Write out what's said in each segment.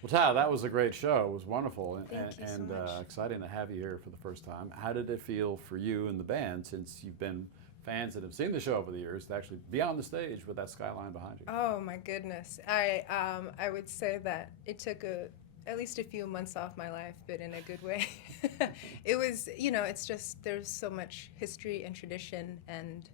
Well, Tao, that was a great show. It was wonderful and, Thank you so and much. exciting to have you here for the first time. How did it feel for you and the band, since you've been fans that have seen the show over the years, to actually be on the stage with that skyline behind you? Oh my goodness. I would say that it took at least a few months off my life, but in a good way. It was, it's just there's so much history and tradition and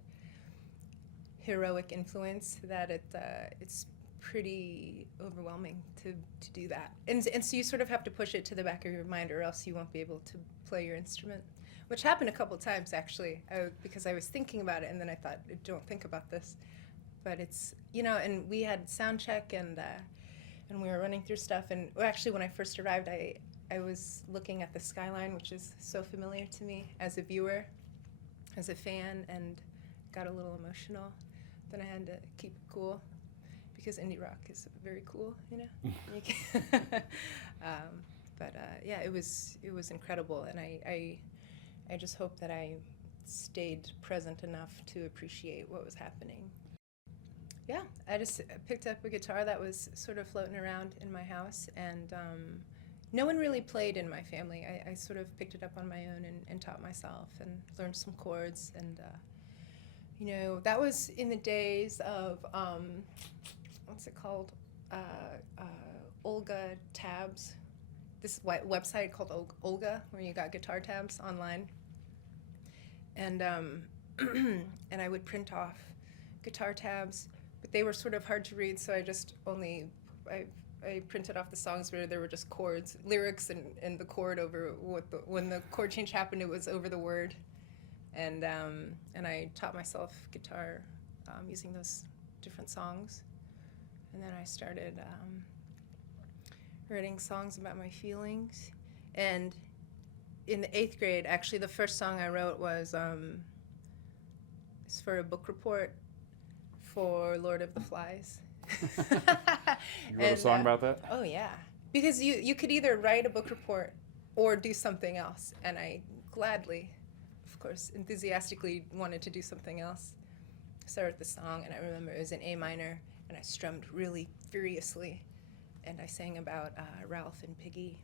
heroic influence that it's pretty overwhelming to do that. And so you sort of have to push it to the back of your mind, or else you won't be able to play your instrument, which happened a couple times actually, because I was thinking about it and then I thought, don't think about this. But it's, and we had sound check and we were running through stuff. And well, actually, when I first arrived, I was looking at the skyline, which is so familiar to me as a viewer, as a fan, and got a little emotional. Then I had to keep it cool because indie rock is very cool, You can- yeah, it was incredible, and I just hope that I stayed present enough to appreciate what was happening. Yeah, I just picked up a guitar that was sort of floating around in my house, and no one really played in my family. I sort of picked it up on my own and taught myself and learned some chords. And, that was in the days of, what's it called? Uh, uh, Olga Tabs. This website called Olga, where you got guitar tabs online. And, and I would print off guitar tabs, but they were sort of hard to read, so I printed off the songs where there were just chords, lyrics, and the chord over when the chord change happened, it was over the word, and I taught myself guitar using those different songs, and then I started writing songs about my feelings, and in the 8th grade, actually, the first song I wrote was it's for a book report for Lord of the Flies. You wrote a song about that? Oh yeah, because you could either write a book report or do something else, and I gladly, of course, enthusiastically wanted to do something else. So I wrote the song, and I remember it was in A minor, and I strummed really furiously, and I sang about Ralph and Piggy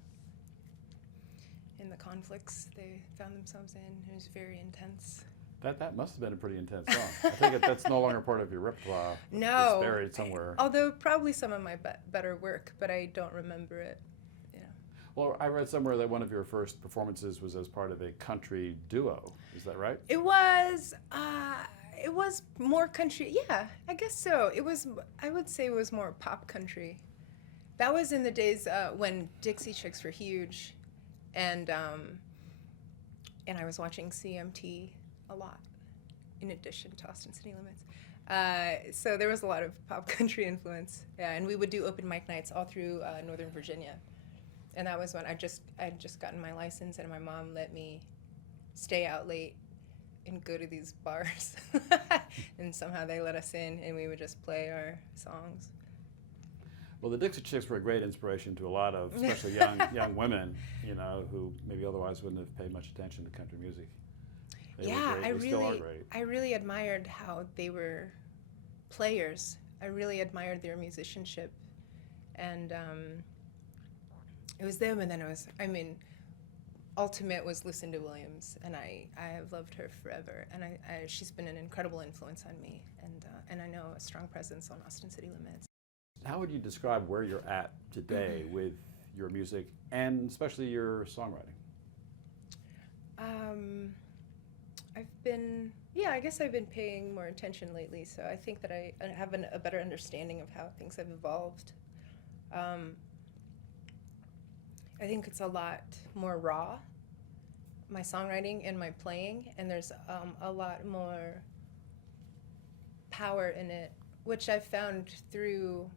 and the conflicts they found themselves in. It was very intense. That must have been a pretty intense song. I think that's no longer part of your repertoire. No. It's buried somewhere. Although probably some of my better work, but I don't remember it. Well, I read somewhere that one of your first performances was as part of a country duo. Is that right? It was more country. Yeah, I guess so. I would say it was more pop country. That was in the days when Dixie Chicks were huge, and I was watching CMT a lot, in addition to Austin City Limits. So there was a lot of pop country influence. Yeah, and we would do open mic nights all through Northern Virginia. And that was when I'd just gotten my license, and my mom let me stay out late and go to these bars. And somehow they let us in, and we would just play our songs. Well, the Dixie Chicks were a great inspiration to a lot of, especially young women, who maybe otherwise wouldn't have paid much attention to country music. They Yeah, were great. They still are great. I really admired how they were players. I really admired their musicianship, and it was them. And then ultimate was Lucinda Williams, and I have loved her forever. And she's been an incredible influence on me, and I know a strong presence on Austin City Limits. How would you describe where you're at today with your music and especially your songwriting? I guess I've been paying more attention lately, so I think that I have a better understanding of how things have evolved. I think it's a lot more raw, my songwriting and my playing, and there's a lot more power in it, which I've found through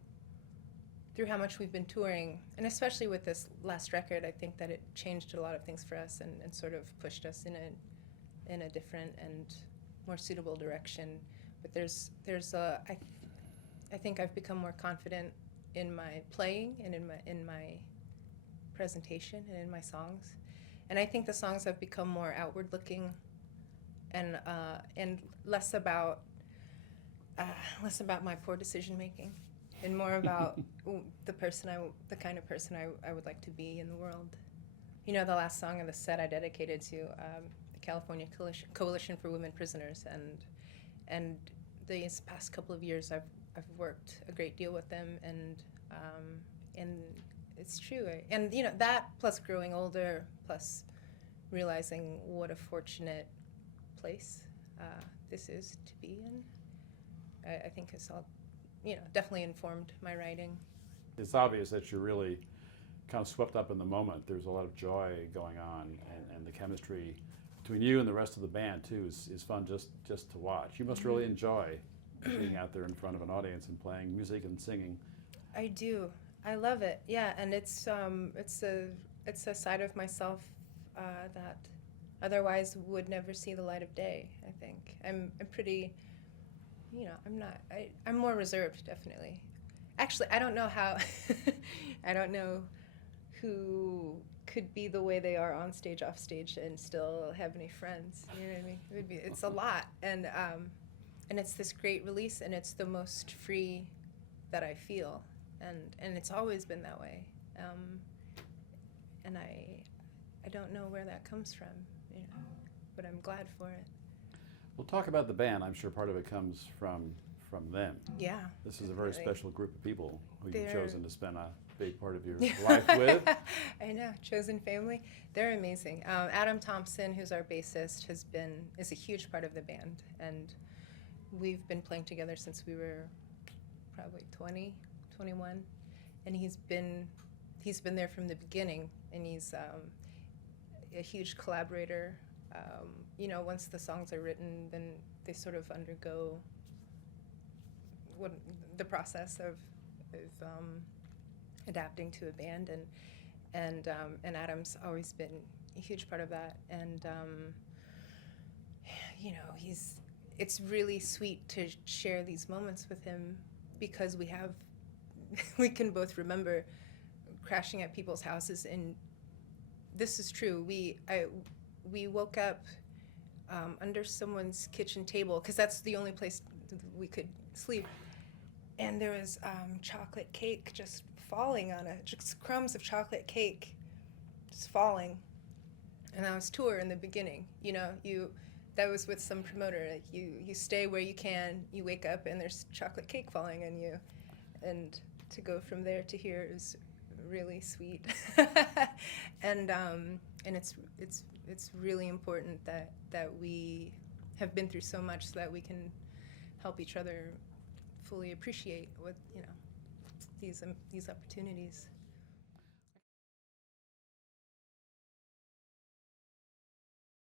how much we've been touring, and especially with this last record. I think that it changed a lot of things for us and sort of pushed us in a different and more suitable direction. But I think I've become more confident in my playing and in my presentation and in my songs, and I think the songs have become more outward looking and less about my poor decision making. and more about the kind of person I would like to be in the world. You know, the last song of the set I dedicated to the California Coalition for Women Prisoners, and these past couple of years I've worked a great deal with them, and it's true. And you know, that plus growing older, plus realizing what a fortunate place this is to be in, I think it's all, you know, definitely informed my writing. It's obvious that you're really kind of swept up in the moment. There's a lot of joy going on, and the chemistry between you and the rest of the band too is fun just to watch. You must really enjoy being out there in front of an audience and playing music and singing. I do. I love it. Yeah, and it's a side of myself that otherwise would never see the light of day. I think I'm pretty, you know, I'm more reserved, definitely. Actually, I don't know how. I don't know who could be the way they are on stage, off stage, and still have any friends. You know what I mean? It's a lot, and it's this great release, and it's the most free that I feel, and it's always been that way. And I don't know where that comes from, you know, but I'm glad for it. We'll talk about the band. I'm sure part of it comes from them. Yeah. This is a very special group of people who you've They're- chosen to spend a big part of your life with. I know, chosen family. They're amazing. Adam Thompson, who's our bassist, is a huge part of the band, and we've been playing together since we were probably 20, 21, and he's been there from the beginning, and he's a huge collaborator. You know, once the songs are written, then they sort of undergo the process of adapting to a band, and Adam's always been a huge part of that, and you know, it's really sweet to share these moments with him, because we can both remember crashing at people's houses, and this is true. We woke up under someone's kitchen table, because that's the only place we could sleep, and there was chocolate cake just falling on it, just crumbs of chocolate cake just falling. And that was tour in the beginning. You know, that was with some promoter. Like you stay where you can, you wake up and there's chocolate cake falling on you, and to go from there to here is really sweet. And it's really important that we have been through so much, so that we can help each other fully appreciate what, you know, these opportunities.